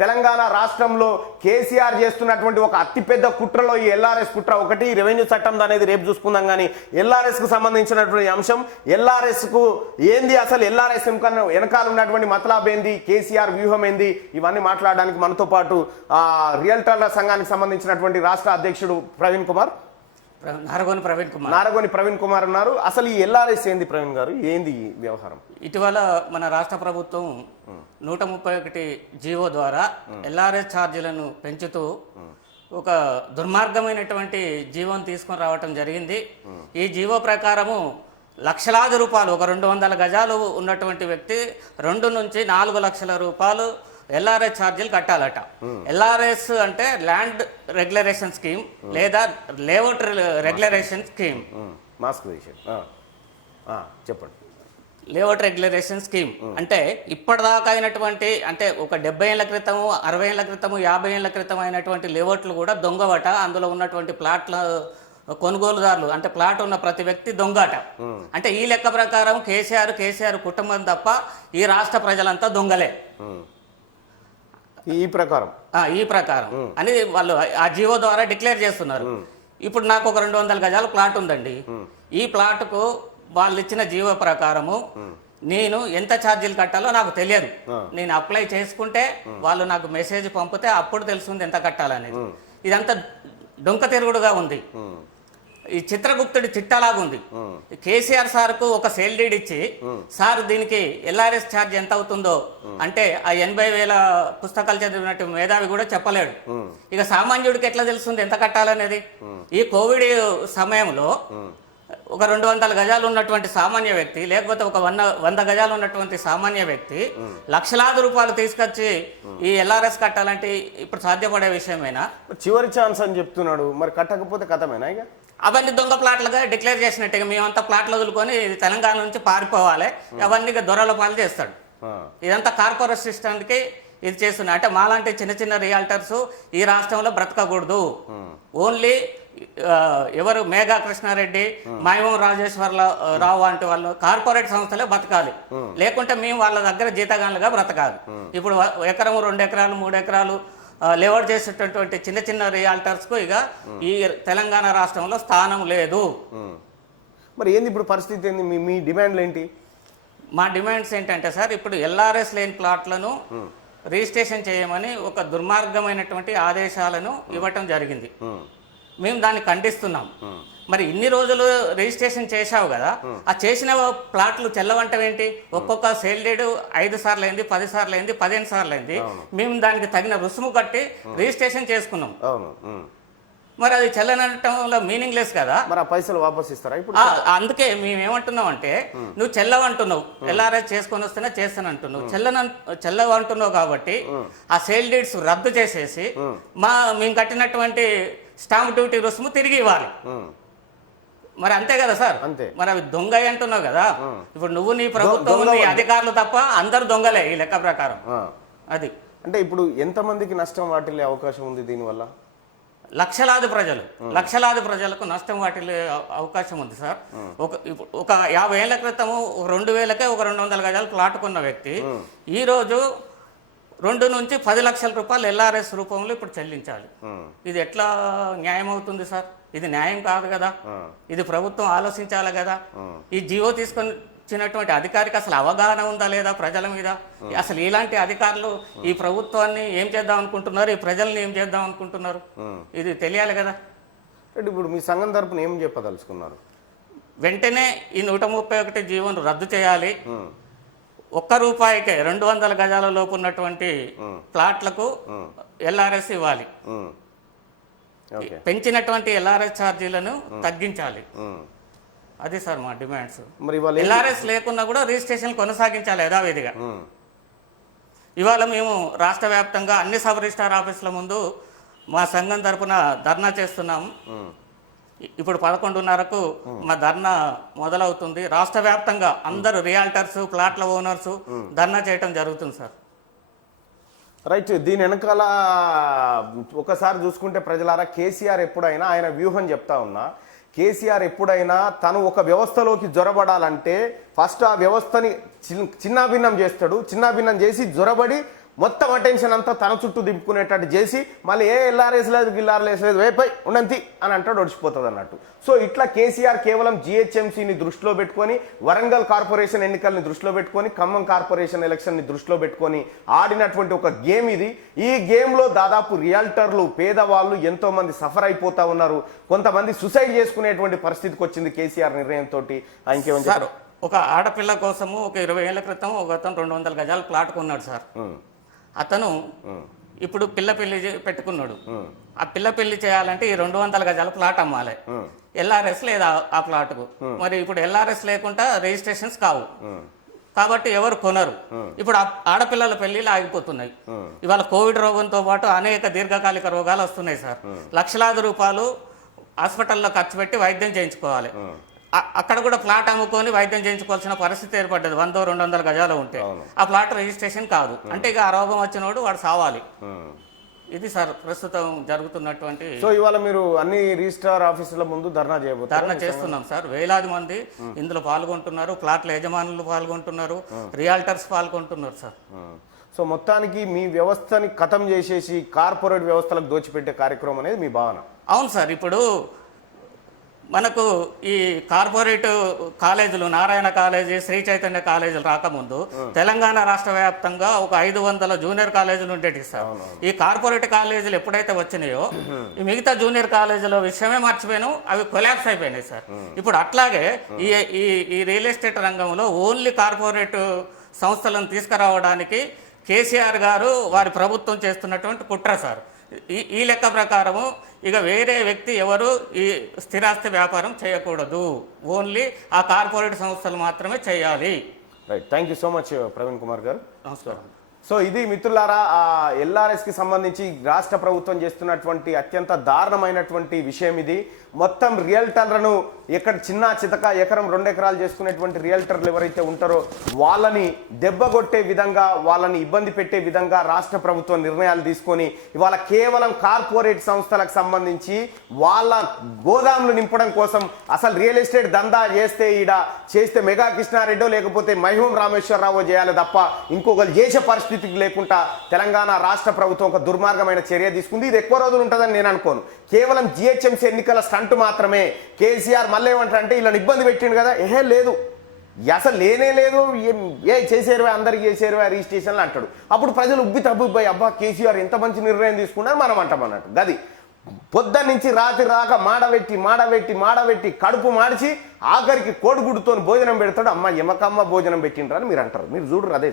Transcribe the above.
తెలంగాణ రాష్ట్రంలో కేసీఆర్ చేస్తున్నటువంటి ఒక అతిపెద్ద కుట్రలో ఈ ఎల్ఆర్ఎస్ కుట్ర ఒకటి, రెవెన్యూ చట్టం అనేది రేపు చూసుకుందాం. కానీ ఎల్ఆర్ఎస్ కు సంబంధించినటువంటి అంశం, ఎల్ఆర్ఎస్ కు ఏంది అసలు, ఎల్ఆర్ఎస్ వెనకాల ఉన్నటువంటి మతలాబ్ ఏంది, కేసీఆర్ వ్యూహం ఏంది, ఇవన్నీ మాట్లాడడానికి మనతో పాటు రియల్టర్ల సంఘానికి సంబంధించినటువంటి రాష్ట్ర అధ్యక్షుడు నారగోని ప్రవీణ్ కుమార్ ఉన్నారు. అసలు ఈ ఎల్ఆర్ఎస్ ఏంది ప్రవీణ్ గారు, ఏంది వ్యవహారం? ఇటీవల మన రాష్ట్ర ప్రభుత్వం 131 జీవో ద్వారా ఎల్ఆర్ఎస్ ఛార్జీలను పెంచుతూ ఒక దుర్మార్గమైనటువంటి జీవోను తీసుకొని రావటం జరిగింది. ఈ జీవో ప్రకారము లక్షలాది రూపాయలు, ఒక 200 గజాలు ఉన్నటువంటి వ్యక్తి 2 నుంచి 4 లక్షల రూపాయలు ఎల్ఆర్ఎస్ ఛార్జీలు కట్టాలట. ఎల్ఆర్ఎస్ అంటే ల్యాండ్ రెగ్యులరేషన్ స్కీమ్ లేదా లేఅవుట్ రెగ్యులరేషన్ స్కీమ్. చెప్పండి. లేఅవుట్ రెగ్యులరేషన్ స్కీమ్ అంటే ఇప్పటిదాకా అయినటువంటి, అంటే ఒక 70 ఏళ్ల క్రితము, 60 ఏళ్ల క్రితము, 50 ఏళ్ల క్రితం అయినటువంటి లేఅవుట్లు కూడా దొంగవట. అందులో ఉన్నటువంటి ప్లాట్ల కొనుగోలుదారులు, అంటే ప్లాట్ ఉన్న ప్రతి వ్యక్తి దొంగట. అంటే ఈ లెక్క ప్రకారం కేసీఆర్ కుటుంబం తప్ప ఈ రాష్ట్ర ప్రజలంతా దొంగలే. ఈ ప్రకారం అని వాళ్ళు ఆ జీవో ద్వారా డిక్లేర్ చేస్తున్నారు. ఇప్పుడు నాకు ఒక 200 గజాల ప్లాట్ ఉందండి. ఈ ప్లాట్కు వాళ్ళు ఇచ్చిన జీవో ప్రకారము నేను ఎంత ఛార్జీలు కట్టాలో నాకు తెలియదు. నేను అప్లై చేసుకుంటే వాళ్ళు నాకు మెసేజ్ పంపితే అప్పుడు తెలుస్తుంది ఎంత కట్టాలనేది. ఇదంతా డొంక తిరుగుడుగా ఉంది. ఈ చిత్రగుప్తుడి చిట్టలాగా ఉంది. కేసీఆర్ సార్కు ఒక సేల్ డీడ్ ఇచ్చి, సార్ దీనికి ఎల్ఆర్ఎస్ ఛార్జ్ ఎంత అవుతుందో అంటే ఆ 80,000 పుస్తకాలు చదివినట్టు మేధావి కూడా చెప్పలేడు. ఇక సామాన్యుడికి ఎట్లా తెలుస్తుంది ఎంత కట్టాలనేది? ఈ కోవిడ్ సమయంలో ఒక 200 గజాలు ఉన్నటువంటి సామాన్య వ్యక్తి, లేకపోతే ఒక 100 గజాలు ఉన్నటువంటి సామాన్య వ్యక్తి లక్షలాది రూపాయలు తీసుకొచ్చి ఈ ఎల్ఆర్ఎస్ కట్టాలంటే ఇప్పుడు సాధ్యపడే విషయమేనా? చివరి ఛాన్స్ అని చెప్తున్నాడు, మరి కట్టకపోతే కథమేనా? ఇక అవన్నీ దొంగ ప్లాట్లుగా డిక్లేర్ చేసినట్టుగా మేమంతా ప్లాట్లు వదులుకొని తెలంగాణ నుంచి పారిపోవాలి, అవన్నీ దొరల పాలు చేస్తాడు. ఇదంతా కార్పొరేట్ సిస్టమ్కి ఇది చేస్తున్నా. అంటే మాలాంటి చిన్న చిన్న రియాల్టర్స్ ఈ రాష్ట్రంలో బ్రతకకూడదు. ఓన్లీ ఎవరు మేఘా కృష్ణారెడ్డి, మైమం రాజేశ్వరరావు వంటి వాళ్ళు కార్పొరేట్ సంస్థలే బతకాలి, లేకుంటే మేము వాళ్ళ దగ్గర జీతగాళ్ళుగా బ్రతకాలి. ఇప్పుడు 1 ఎకరం, 2 ఎకరాలు, 3 ఎకరాలు లేఅవుట్ చేసేటటువంటి చిన్న చిన్న రియాల్టర్స్కు ఇక ఈ తెలంగాణ రాష్ట్రంలో స్థానం లేదు. మరి ఏంది ఇప్పుడు పరిస్థితి ఏంది? మీ డిమాండ్లు ఏంటి? మా డిమాండ్స్ ఏంటంటే సార్, ఇప్పుడు ఎల్ఆర్ఎస్ లేని ప్లాట్లను రిజిస్ట్రేషన్ చేయమని ఒక దుర్మార్గమైనటువంటి ఆదేశాలను ఇవ్వటం జరిగింది. మేము దాన్ని ఖండిస్తున్నాం. మరి ఇన్ని రోజులు రిజిస్ట్రేషన్ చేశావు కదా, ఆ చేసిన ప్లాట్లు చెల్లవంటవేంటి? ఒక్కొక్క సేల్ డేట్ 5 సార్లు అయింది, 10 సార్లు అయింది, 15 సార్లు అయింది. మేము దానికి తగిన రుసుము కట్టి రిజిస్ట్రేషన్ చేసుకున్నాం. మరి అది చెల్లనటంలో మీనింగ్ లెస్ కదా. మరి ఆ పైసలు వాపస్ ఇస్తారా ఇప్పుడు? అందుకే మేము ఏమంటున్నాం అంటే, నువ్వు చెల్లవంటున్నావు, ఎల్ఆర్ఎస్ చేసుకొని వస్తేనే చేస్తానంటున్నావు, చెల్లవంటున్నావు కాబట్టి ఆ సేల్ డీడ్స్ రద్దు చేసేసి మేము కట్టినటువంటి స్టాంప్ డ్యూటీ రుసుము తిరిగి ఇవ్వాలి. మరి అంతే కదా సార్? మరి అవి దొంగ అంటున్నావు కదా. ఇప్పుడు నువ్వు, నీ ప్రభుత్వం, నీ అధికారులు తప్ప అందరు దొంగలే ఈ లెక్క ప్రకారం. అది అంటే ఇప్పుడు ఎంతమందికి నష్టం వాటిల్లే అవకాశం ఉంది దీనివల్ల? లక్షలాది ప్రజలకు నష్టం వాటిల్లే అవకాశం ఉంది సార్. ఒక 50 ఏళ్ల క్రితము 2000కే ఒక 200 గజాలు ప్లాట్ కొన్న వ్యక్తి ఈరోజు 2 నుంచి 10 లక్షల రూపాయలు ఎల్ఆర్ఎస్ రూపంలో ఇప్పుడు చెల్లించాలి. ఇది ఎట్లా న్యాయం అవుతుంది సార్? ఇది న్యాయం కాదు కదా. ఇది ప్రభుత్వం ఆలోచించాలి కదా. ఈ జీవో తీసుకొచ్చినటువంటి అధికారికి అసలు అవగాహన ఉందా లేదా ప్రజల మీద? అసలు ఇలాంటి అధికారులు ఈ ప్రభుత్వాన్ని ఏం చేద్దాం అనుకుంటున్నారు, ఈ ప్రజల్ని ఏం చేద్దాం అనుకుంటున్నారు, ఇది తెలియాలి కదా. ఇప్పుడు మీ సంఘం తరపున ఏం చెప్పదలుచుకున్నారు? వెంటనే ఈ 131 జీవోను రద్దు చేయాలి. ₹1కే 200 గజాల లోపు ఉన్నటువంటి ప్లాట్లకు ఎల్ఆర్ఎస్ ఇవ్వాలి. పెంచినటువంటి ఎల్ఆర్ఎస్ ఛార్జీలను తగ్గించాలి. అది సార్ మా డిమాండ్స్. ఎల్ఆర్ఎస్ లేకున్నా కూడా రిజిస్ట్రేషన్ కొనసాగించాలి యథావిధిగా. ఇవాళ మేము రాష్ట్ర వ్యాప్తంగా అన్ని సబ్ రిజిస్ట్రార్ ఆఫీసుల ముందు మా సంఘం తరపున ధర్నా చేస్తున్నాము. ఇప్పుడు 11:30కు మా ధర్నా మొదలవుతుంది. రాష్ట్ర వ్యాప్తంగా అందరూ రియాల్టర్స్, ప్లాట్ల ఓనర్స్ ధర్నా చేయడం జరుగుతుంది సార్. రైట్. దీని వెనకాల ఒకసారి చూసుకుంటే ప్రజలారా, కేసీఆర్ ఎప్పుడైనా ఆయన వ్యూహం చెప్తా ఉన్నా, కేసీఆర్ ఎప్పుడైనా తను ఒక వ్యవస్థలోకి జొరబడాలంటే ఫస్ట్ ఆ వ్యవస్థని చిన్నాభిన్నం చేస్తాడు. చిన్నాభిన్నం చేసి జొరబడి మొత్తం అటెన్షన్ అంతా తన చుట్టూ దింపుకునేటట్టు చేసి మళ్ళీ ఏ ఎల్ఆర్ఎస్ లేదు గిల్ఆర్ఎస్ లేదు వేపై ఉండంతి అని అంటాడు, ఒడిచిపోతుంది అన్నట్టు. సో ఇట్లా కేసీఆర్ కేవలం జిహెచ్ఎంసీని దృష్టిలో పెట్టుకొని, వరంగల్ కార్పొరేషన్ ఎన్నికల్ని దృష్టిలో పెట్టుకొని, ఖమ్మం కార్పొరేషన్ ఎలక్షన్ని దృష్టిలో పెట్టుకొని ఆడినటువంటి ఒక గేమ్ ఇది. ఈ గేమ్లో దాదాపు రియల్టర్లు, పేదవాళ్ళు ఎంతో మంది సఫర్ అయిపోతా ఉన్నారు. కొంతమంది సుసైడ్ చేసుకునేటువంటి పరిస్థితికి వచ్చింది కేసీఆర్ నిర్ణయంతో. ఇంకేమని సార్, ఒక ఆడపిల్ల కోసము ఒక 20 ఏళ్ల క్రితం ఒక అతను 200 గజాలు ప్లాట్ కొన్నాడు సార్. అతను ఇప్పుడు పిల్ల పెళ్లి పెట్టుకున్నాడు. ఆ పిల్ల పెళ్లి చేయాలంటే ఈ 200 గజాల ప్లాట్ అమ్మాలి. ఎల్ఆర్ఎస్ లేదా ఆ ప్లాట్కు. మరి ఇప్పుడు ఎల్ఆర్ఎస్ లేకుండా రిజిస్ట్రేషన్స్ కావు కాబట్టి ఎవరు కొనరు. ఇప్పుడు ఆడపిల్లల పెళ్లిళ్ళు ఆగిపోతున్నాయి. ఇవాళ కోవిడ్ రోగంతో పాటు అనేక దీర్ఘకాలిక రోగాలు వస్తున్నాయి సార్. లక్షలాది రూపాయలు హాస్పిటల్లో ఖర్చు పెట్టి వైద్యం చేయించుకోవాలి. అక్కడ కూడా ప్లాట్ అమ్ముకొని వైద్యం చేయించుకోవాల్సిన పరిస్థితి ఏర్పడ్డది. 100-200 గజాలు ఉంటే ఆ ప్లాట్ రిజిస్ట్రేషన్ కాదు. అంటే ఇక ఆ రోగం వచ్చినోడు వాడు సావాలి. ఇది సార్ ప్రస్తుతం జరుగుతున్నటువంటి. సో ఇవాళ మీరు అన్ని రిజిస్ట్రార్ ఆఫీసుల ముందు ధర్నా చేస్తున్నాం సార్. వేలాది మంది ఇందులో పాల్గొంటున్నారు. ప్లాట్ల యజమానులు పాల్గొంటున్నారు, రియాల్టర్స్ పాల్గొంటున్నారు సార్. సో మొత్తానికి మీ వ్యవస్థని ఖతం చేసేసి కార్పొరేట్ వ్యవస్థలకు దోచిపెట్టే కార్యక్రమం అనేది మీ భావన? అవును సార్. ఇప్పుడు మనకు ఈ కార్పొరేట్ కాలేజీలు, నారాయణ కాలేజీ, శ్రీ చైతన్య కాలేజీలు రాకముందు తెలంగాణ రాష్ట్ర వ్యాప్తంగా ఒక 500 జూనియర్ కాలేజీలు ఉండేవి సార్. ఈ కార్పొరేట్ కాలేజీలు ఎప్పుడైతే వచ్చినాయో ఈ మిగతా జూనియర్ కాలేజీల విషయమే మర్చిపోయాను, అవి కొలాప్స్ అయిపోయినాయి సార్. ఇప్పుడు అట్లాగే ఈ రియల్ ఎస్టేట్ రంగంలో ఓన్లీ కార్పొరేట్ సంస్థలను తీసుకురావడానికి కేసీఆర్ గారు వారి ప్రభుత్వం చేస్తున్నటువంటి కుట్ర సార్. ఈ లెక్క ప్రకారము ఇక వేరే వ్యక్తి ఎవరు ఈ స్థిరాస్తి వ్యాపారం చేయకూడదు, ఓన్లీ ఆ కార్పొరేట్ సంస్థలు మాత్రమే చేయాలి. Right, thank you so much Praveen Kumar గారు. నమస్కారం. సో ఇది మిత్రులారా, ఆ ఎల్ఆర్ఎస్కి సంబంధించి రాష్ట్ర ప్రభుత్వం చేస్తున్నటువంటి అత్యంత దారుణమైనటువంటి విషయం ఇది. మొత్తం రియల్టర్లను ఎక్కడ చిన్న చితక ఎకరం 2 ఎకరాలు చేసుకునేటువంటి రియల్టర్లు ఎవరైతే ఉంటారో వాళ్ళని దెబ్బగొట్టే విధంగా, వాళ్ళని ఇబ్బంది పెట్టే విధంగా రాష్ట్ర ప్రభుత్వం నిర్ణయాలు తీసుకొని ఇవాళ కేవలం కార్పొరేట్ సంస్థలకు సంబంధించి వాళ్ళ గోదాములు నింపడం కోసం అసలు రియల్ ఎస్టేట్ దందా చేస్తే మెగా కృష్ణారెడ్డో లేకపోతే మహూం రామేశ్వరరావు చేయాలి తప్ప ఇంకొకరు చేసే పరిస్థితి లేకుండా తెలంగాణ రాష్ట్ర ప్రభుత్వం ఒక దుర్మార్గమైన చర్య తీసుకుంది. ఇది ఎక్కువ రోజులు ఉంటుందని నేను అనుకోను. కేవలం జిహెచ్ఎంసీ ఎన్నికల స్టంట్ మాత్రమే. కేసీఆర్ మళ్ళీ ఏమంటారంటే ఇలా ఇబ్బంది పెట్టిండు కదా, లేదు అసలు లేనే లేదు, చేసేరువా అందరికి చేసేరువా రిజిస్ట్రేషన్లు అంటాడు. అప్పుడు ప్రజలు ఉబ్బి తబ్బిబ్బాయి, అబ్బా కేసీఆర్ ఎంత మంచి నిర్ణయం తీసుకున్నారు మనం అంటామన్నట్టు. గది పొద్దున్న నుంచి రాత్రి రాక మాడబెట్టి కడుపు మాడిచి ఆఖరికి కోడిగుడ్డుతో భోజనం పెడతాడు. అమ్మ ఎమకమ్మ భోజనం పెట్టిండ్రు అని మీరు అంటారు. మీరు చూడరు అదే.